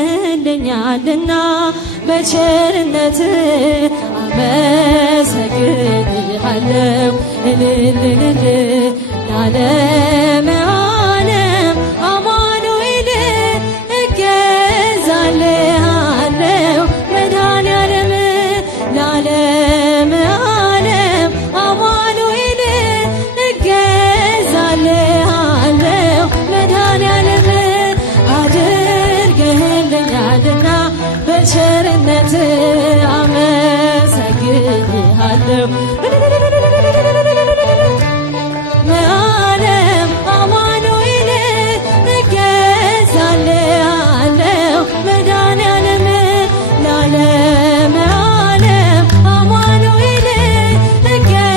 አድርገህልኛልና በቸርነት አመሰግንሃለሁ። እልልልል ለዓለመ ዓለም አማኑኤል እገዛልሃለሁ መድኃኔዓለም ለዓለመ ዓለም አማኑኤል እገዛልሃለሁ መድኃኔዓለም አድርገህልኛልና በቸርነት አመሰግንሃለሁ። ለዓለም አማኑኤል እገዛልሃለሁ መድኃኔዓለም ለዓለመ ዓለም አማኑኤል እገዛልሃለሁ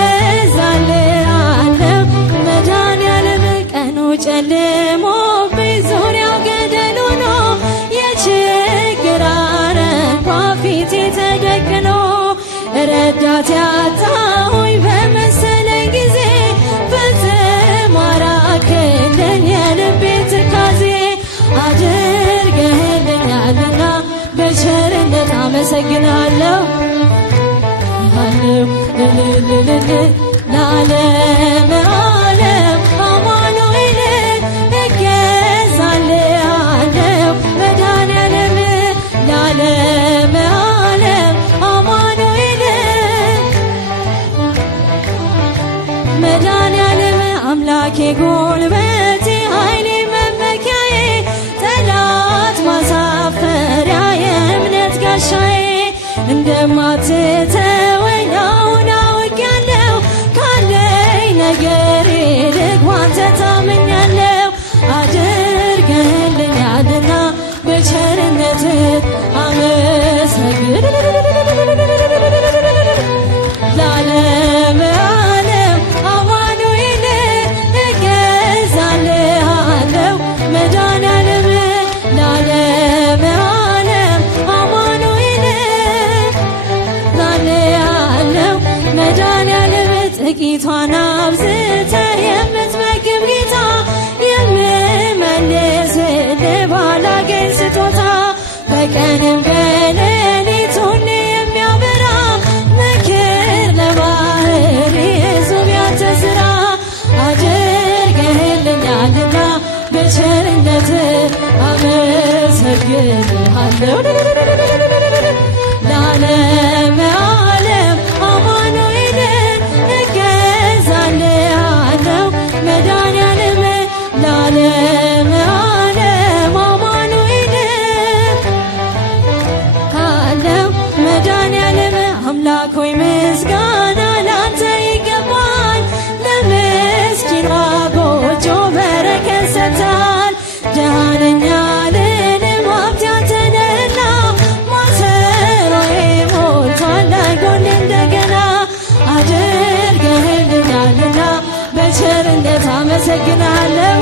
መድኃኔዓለም ቀኑ ጨልሞብኝ ዙሪያው ገደል ሆኖ የችግር አረንቋ ፊቴ ተደቅኖ ረዳት ያጣሁኝ በመሰለኝ ጊዜ ፈጽሞ አራክልኝ የልቤ ትካዜ አድርገህልኛልና በቸርነት አመሰግናለሁ። ለዓለመ ዓለም አማኑኤል እገዛልሃለሁ መድኃኔዓለም ለዓለመ ዓለም አማኑኤል መድኃኔዓለም አምላኬ ጉልበቴ ኃይሌ መመኪያዬ ጠላት ማሳፈሪያ የእምነት ጋሻዬ እንደማትተወኝ አሁን አውቄያለሁ። ካለኝ ነገር ይልቅ ባንተ ታምኛለሁ። አድርገህልኛልና በቸርነት ለዓለመ ዓለም አማኑኤል እገዛልሃለሁ መድኃኔዓለም ለዓለመ ዓለም አማኑኤል እገዛልሃለሁ መድኃኔዓለም ጥቂቷን አብዝተህ የምትመግብ ጌታ የምመልስልህ ባላገኝ ስጦታ በቀንም በሌሊት ሁሌ የሚያበራ ምክር ለባህር እጹብ ያንተ ሥራ አድርገህልኛልና በቸርነት አመሰግንሃለሁ። ለዓለመ ዓለም አማኑኤል እገዛልሃለሁ መድኃኔዓለም ለዓለመ ዓለም አማኑኤል አለው መድኃኔዓለም አምላክ ሆይ ምስጋና ላንተ ይገባል። ለምስኪኗ ጎጆ በረከት ሰጥተሃል። ድሃ ነኝ አልልም ሀብቴ አንተ ነህና ማሰሮዬ ሞልቷል አይጎል እንደገና አድርገህልኛልና በቸርነት አመሰግናለሁ።